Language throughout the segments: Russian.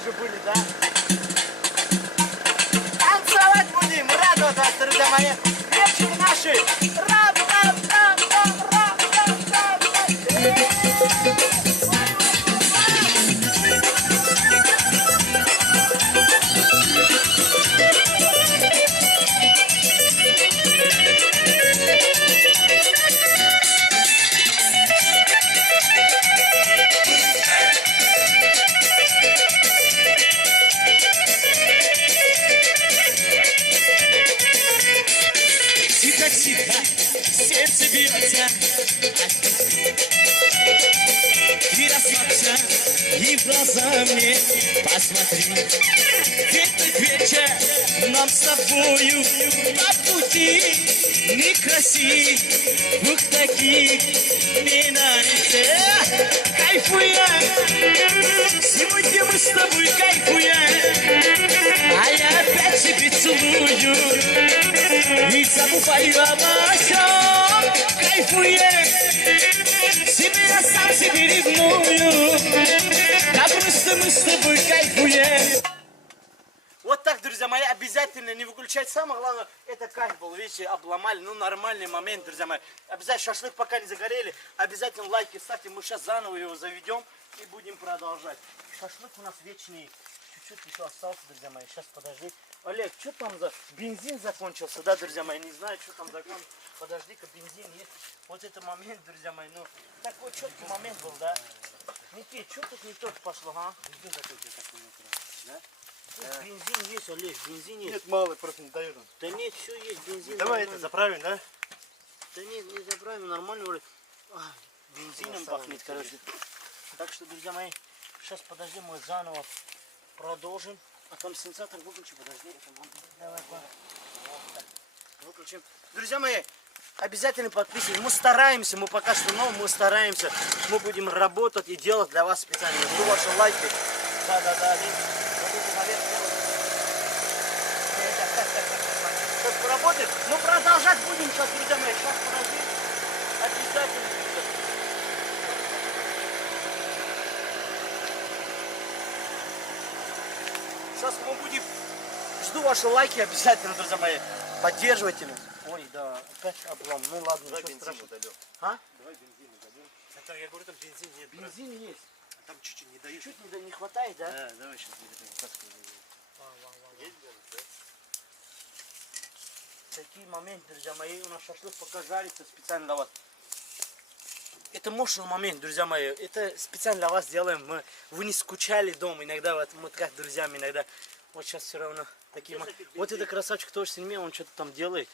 Уже были, да? Танцевать будем, радоваться, друзья мои. Вечер наши. Тихо-тихо, сердце бьется. Ты расслабься и в глаза мне посмотри. Ведь вечер нам с тобою по пути некрасивых таких не найти. Кайфуем, сегодня мы с тобой кайфуем, а я опять тебе целую. И забываю обо всем, кайфуем, себе я сам себе ревную, да просто мы с тобой кайфуем. Вот так, друзья мои, обязательно не выключать. Самое главное, это кайф был, видите, обломали, ну нормальный момент, друзья мои. Обязательно шашлык пока не загорели, обязательно лайки ставьте, мы сейчас заново его заведем и будем продолжать. Шашлык у нас вечный, чуть-чуть еще остался, друзья мои, сейчас подожди. Олег, что там за бензин закончился, да, друзья мои, не знаю, что там закончился. Подожди-ка, бензин есть. Вот это момент, друзья мои, ну, такой четкий момент был, да? Никит, что тут не то пошло, а? Бензин закончился такой, да? Тут бензин есть, Олег, бензин есть. Нет, мало, просто не дают. Да нет, все есть, бензин. Давай нормально. это заправим, да? Да нет, не заправим, нормально вроде. Бензином пахнет, короче. Так что, друзья мои, сейчас подожди, мы заново продолжим. А там сенсатор выключи, подожди. Давай, выключим. Друзья мои, обязательно подписывайтесь. Мы стараемся, мы пока что, но мы стараемся. Мы будем работать и делать для вас специально. Жду ваши лайки. Да. Сейчас поработаем. Мы продолжать будем сейчас, друзья мои. Сейчас подожди. Обязательно. Сейчас мы будем... Жду ваши лайки обязательно, друзья мои. Поддерживайте нас. Ой, да, опять облом. Ну ладно, Давай ничего бензин страшного. удалим. А? Давай бензин удалим. Это, я говорю, там бензин нет. Бензин есть. А там чуть-чуть не дают. Чуть не хватает, да? Да, давай сейчас вытаскиваем. Есть бензин, да? Такие моменты, друзья мои, у нас шашлык пока жарится специально для вас. Это мощный момент, друзья мои. Это специально для вас делаем. Вы не скучали дома иногда, вот мы как друзьями иногда. Вот сейчас все равно такие моменты. Вот это красавчик тоже сильнее, он что-то там делает.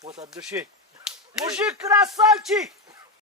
Вот от души. Мужик красавчик!